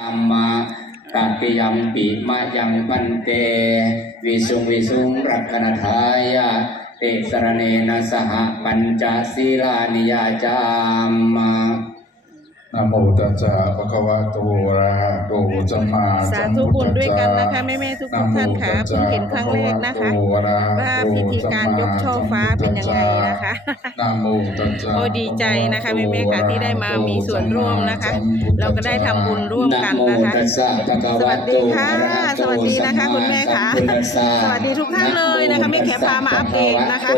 อัมมาตติยมปิมายังปันเต วิสุงวิสุงรักนทายะเตสรเนนะสหปัญจศีลานิยาจามมา นะโมตัสสะภะคะวะโตอะระหะโตสัมมาสาธุบุญด้วยกันนะคะแม่ๆทุกๆท่านค่ะเพิ่งเห็นครั้งแรกนะคะ ว่าพิธีการยกช่อฟ้าเป็นยังไงนะคะ นะโมตัสสะโอ้ดีใจนะคะแม่ๆค่ะที่ได้มามีส่วนร่วมนะคะ เราก็ได้ทำบุญร่วมกันนะโมนะคะตัสสะภะคะวะโตสวัสดีค่ะอรหะโตสวัสดีนะคะคุณแม่ค่ะสัมมาสัมพุทธัสสะสวัสดีทุกท่านเลยนะคะแม่แขพามาอัปเดตนะคะ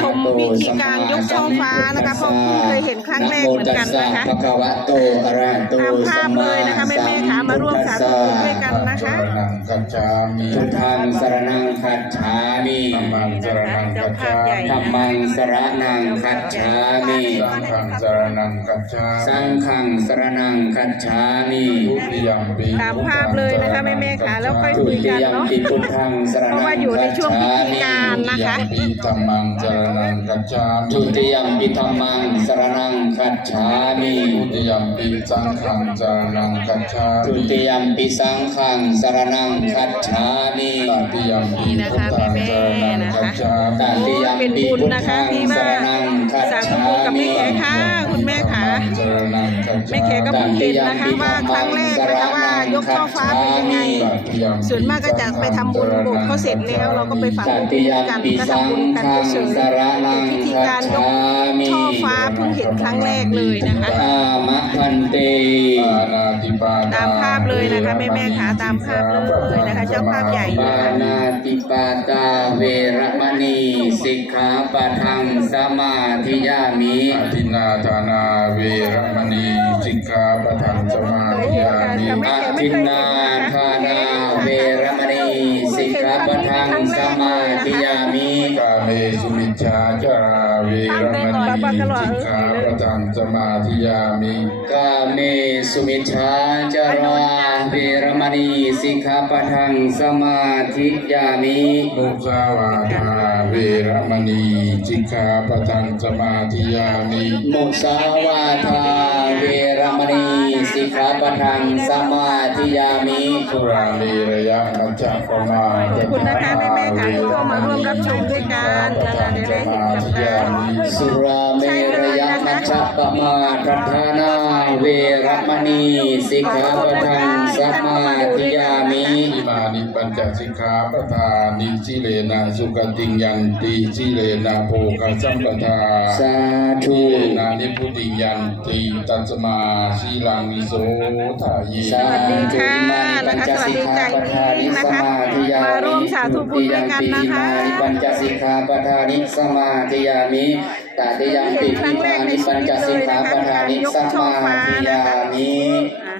ชมพิธีการยกช่อฟ้านะคะเพราะเพิ่งเคยเห็นครั้งแรกเหมือนกันนะคะนะโมตัสสะภะคะวะโตอะระหะโตตามภาพเลยนะคะแม่ๆค่ะมาร่วมสาธุบุญด้วยกันนะคะสรนังกัจฉามิพุทธังสรนังคัจฉามิธัมมังสรนังกัจฉามิธัมมังสรนังคัจฉามิสังฆังสรนังกัจฉาสังฆังสรนังคัจฉามิทุติยมปิตามภาพเลยนะคะแม่ๆค่ะแล้วค่อย ทุคุยติกันยมเนาะปิพุทธังสรเพราะนัว่างอยู่ในคัจช่วงฉาพิธีมิการ นะคะทุติยมปิธัมมังสรนังกัจฉามิทุติยมปิธัมมังสรนังคัจฉามิทุติยมปิสังฆังสรนังกัจฉาทุมิติยมปิสังฆังสรนังคัจฉามิตติยมปินี่นะคะแม่ๆนะคะตติยมเป็นปิบุญพุทนะคะธังที่สว่ารนังคัจสาธุฉาบุญกับแม่มิแขค่ะคุณแม่ค่ะ แม่แขก็เพิ่งเห็นนะคะว่าครั้งแรกนะคะว่ายกช่อฟ้าเป็นยังไง ส่วนมากก็จะไปทำบุญโบสถ์เขาเสร็จแล้วเราก็ไปฝังตลูกตินิยมิตมกันปิก็สังทำบุญกันเฉยๆพิธีการยกช่อฟ้าเพิ่งเห็นครั้งแรกเลยนะคะตามภาพเลยนะคะแม่ๆค่ะตามภาพเลยนะคะเจ้าภาพใหญ่นาติปาตาเวรมณีสิกขาปะทังสมาธิยามิอาทินาธานาเวรมณีสิกขาปะทังสมาธิยามิอาทินนาทานาเวระมณีสิกขาปะทังสมาธิยามิกาเมสุมิชฌาจาราเวรมณีสิกขาปะทัง สมาธิยามิกาเมสุมิชฌาจาราเวรมณีสิกขาปะทังสมาธิยามิมุสาวาทาเวรมณีสิกขาปะทังสมาธิยามิมุสาวาทาเวรมณี สิกขาปะทังสมาธิยามิสุราเมรยะมัจจปมาขอบคุณนะคะแม่ๆค่ะที่เข้ามาร่วมรับชมด้วยกันนะคะเดี๋ยวได้เห็นกับตาสุราเมรยมัชฌปมาประธานาเวรมณีสิกขาปะทังสมาธิยามิอิมานิปัญจสิกขาปทานิสิเลนะสุขติงยันติสิเลนะโภคสัมปทาสาธุทุนานิพุติยันติตัสมาสีลังวิโสทายสาสวัสดีธุค่ะอิมานิปัญจสิกขาปทานิสมาธิยามิมาร่วมสาธุบุญด้วยกันนะคะอิมานิปัญจสิกขาปทานิสมาธิยามิตติยมปิอิมานิปัญจสิกขาปทานิสมาธิยามิอะ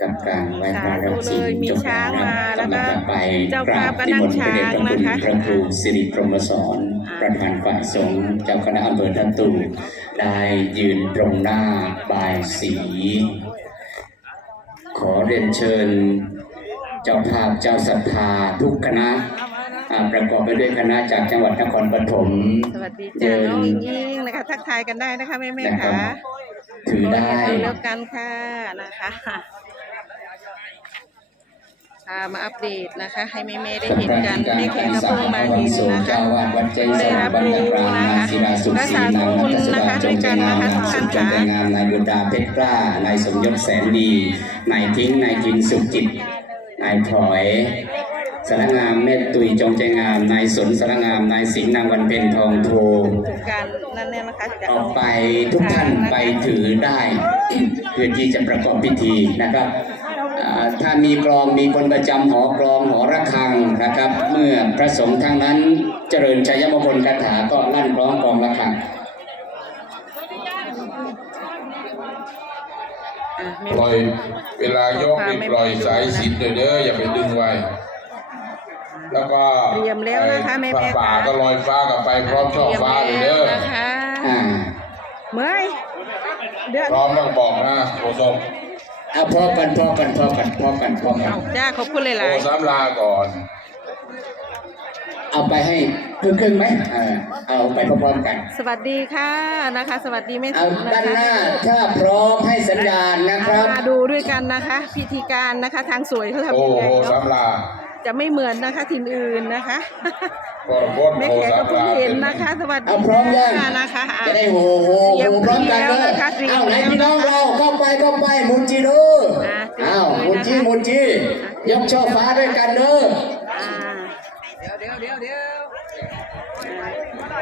กับการไหว้พระรับศีลมีจบช้างมาแล้วก็ำงไปเจ้ากราภาบพก็ที่นั่งมนต์พระเดชพระคุณช้างนะคะพระครูสิริพรหมสอนอ่าประธานฝ่ายสงฆ์เจ้าคณะอำเภอทันตูได้ยืนตรงหน้าบายสี ขอเรียนเชิญ เจ้าภาพเจ้าศรัทธาทุกคณะอ่าประกอบไปด้วยคณะจากจังหวัดนครปฐมสวัสดีจ้าน้องอิงอิงนะคะ ทักทายกันได้นะคะแม่แม่ๆค่ะถือได้โอ้ยแล้วกันค่ะนะคะพามาอัปเดตนะคะ ให้แม่แม่ๆได้เห็นกันแม่แขกก็เพิ่งมาเห็นนะคะเจ้าวาดวัดใจสได้ว่างรับบรรรู้ณกรามนะนายคะศิลาสุขและศรีสานางธุบุญรัตสนะดาคะจด้วยงใจกันงานะมคะนายทุกสุท่าขนจงใจค่ะงามนายบุตราเพชรกล้านายสมยศแสนดีนายทิ้งนายจินสุขจิตนายถอยสารงามเมตตุยจงใจงามนายสนสารงามนายสิงห์นางวันเพ็ญทองโทโครงการนั่นเนี่ยนะคะจะออกไปทุกท่านไปถือได้เพื่อที่จะประกอบพิธีนะครับอ่า ถ้ามีกลองมีคนประจำหอกลองหอระฆังนะครับ เมื่อพระสงฆ์ทั้งนั้นเจริญชัยมงคลคาถาก็ลั่นคล้องกลองระฆังอะแม่ปล่อยเวลายกนี่ปล่อยสายสิญจนเด้ออย่าไปดึงไว้ แล้วก็เตรียมแล้วนะคะแม่ฟ้าแม่ป่าก็ลอยฟ้ากับไปพร้อมช่อฟ้าเลยเด้อนะคะอ่าเมื่อยเดือนพร้อมต้องบอกนะโอสม เอาพอกันพอกันพอกันพอกันพอกันเอาจ้าขอบคุณหโอลายสามลาก่อนๆเอาไปให้ครึ่งครึ่งๆไหมเออเอาไปพร้อมๆกัน สวัสดีค่ะนะคะ สวัสดีแม่เอาติ๋มนะด้านหคะน้าถ้าพร้อมให้สัญญาณนะครับ มาดูด้วยกันนะคะ พิธีการนะคะทางสวยเขาโอ้ทำยังไงโหเนาะสำลา จะไม่เหมือนนะคะทีมอื่นนะคะกรบดแม่โอ้แขกก็สำเพิ่งลาเห็นนะคะ สวัสดีเอาพร้อมยังค่ะนะคะอะจะได้โหโหเตรียมโหพร้อมกันเลยแล้วนะคะเตรียมเอาไหนแล้วพี่น้องนะคะเราเข้าไปเข้าไปหมุนจีเด้ออะเตรียมอ้าวเลยหมุนจีนะคะหมุนจียกช่อฟ้าด้วยกันเด้ออ่า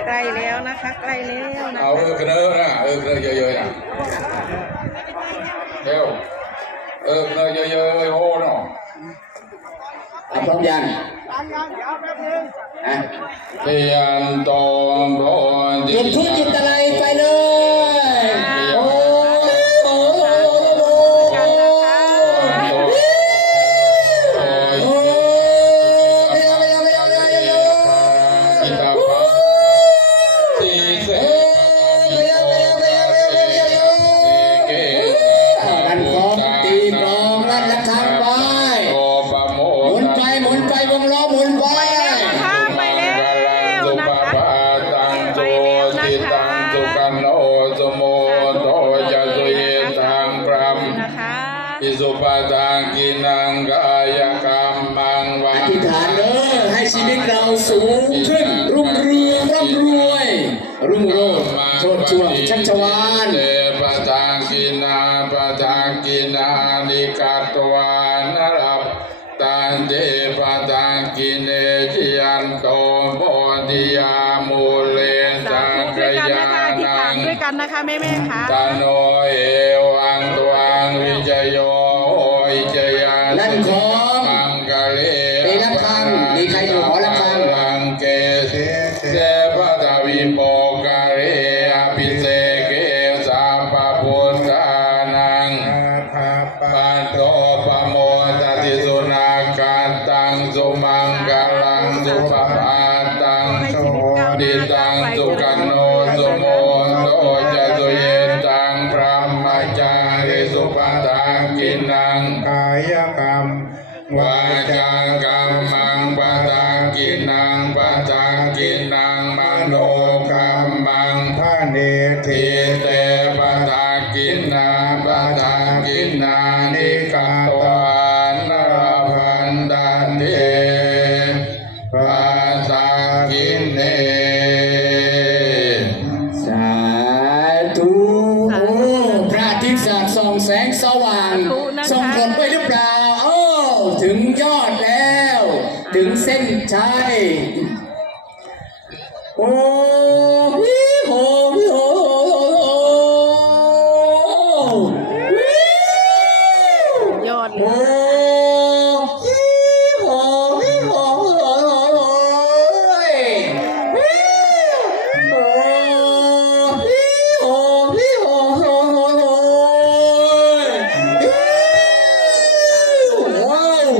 ใกล้แล้วนะคะใกล้แล้วนะเอาคะเออเนอะนะเออเนอะเยอะๆนะเร็วเออเนอะเยอะๆโอ้เนาะเอา พร้อมยังอะเทียนตองโปรดจุดทุกจิตอะ รวยรุ่งโรจน์โชดช่วงชัชวานเตปตังกินาปตังกินานิกัตวานรับตันเตปตังกิเนจิยันโตโพธิยามูเลสาตังธุกด้วยกันยานะคะที่นัฐานงด้วยกันนะคะแม่แม่ๆค่ะตาโน นังปตากินังมโนกรรมังพระเนติเตปตากินาปตากินานิกาตวานราพันดาเนปาตากินเนสาธุโอ้พระอาทิตย์สาดส่องแสงสว่าง ชัยโอ้ฮิโหฮิโหยอดเลโอ้ยฮิโหฮิโหยฮิโอ้ฮิโหฮิโหว้าว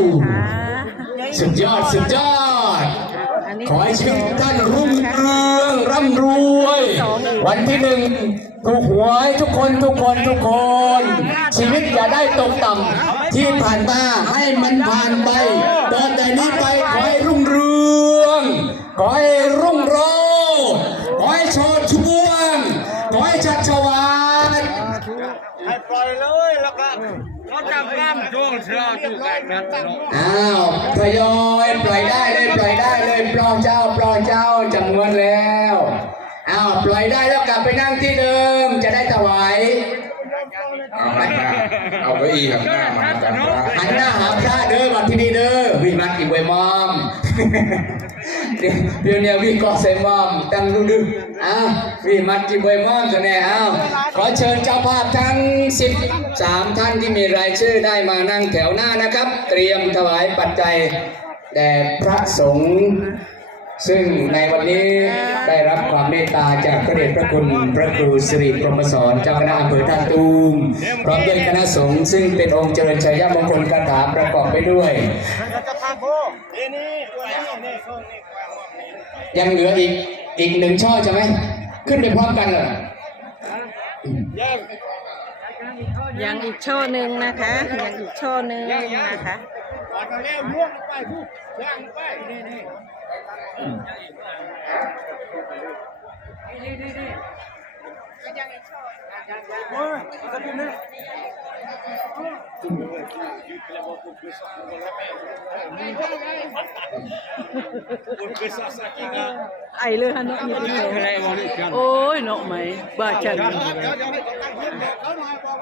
สุดยอดสุดยอดอันนี้ ขอให้ชีวิตท่านรุ่งเรืองร่ำรวย วันที่หนึ่งถูกหวยทุกคนทุกคนทุกคน ชีวิตอย่าได้ตกต่ำที่ผ่านมาให้มันผ่านไปต่อแต่นี้ไปขอให้รุ่งเรืองขอให้ ปล่อยเลยแล้วก็เขาจับกล้ามช่วงเช้าจุกกันนะอ้าวทยอยปล่อยได้เลยปล่อยได้เลยปล่อยเจ้าปล่อยเจ้าจำนวนแล้วอ้าวปล่อยได้แล้วกลับไปนั่งที่เดิมจะได้ถวายเอาหันหน้าเอาเก้าอี้หันหน้ามาจับพระหันหน้าหาพระเด้อมาที่นี่เด้อวิมัดอีกไว้มอม เดี๋ยวเนี่ยวิกอเซมอมตั้งดูดึอ้าววิมัดอีกไว้มอมตัวเนี่ยอ้าวขอเชิญเจ้าภาพทั้ง13ท่านที่มีรายชื่อได้มานั่งแถวหน้านะครับ เตรียมถวายปัจจัยแด่พระสงฆ์ซึ่งในวันนี้ได้รับความเมตตาจากพระเดชพระคุณพระครูสิริพรหมสอนเจ้าคณะอำเภอท่าตูมพร้อมด้วยคณะสงฆ์ซึ่งเป็นองค์เจริญชัยมงคลคาถาประกอบไปด้วย จะทำโบนี่นี่ตัวนี้นี่ช่วงนี้ความว่ามียังเหลืออีกอีกหนึ่งช่อใช่ไหมขึ้นไปพร้อมกันเหรอแยกยังอีกช่อหนึ่งนะคะ ยังอีกช่อหนึ่งนะคะ ไปพูดย่างลงไปนี่นี่ไอเลยฮะนกโอ้ยนกไหมบ้าจัง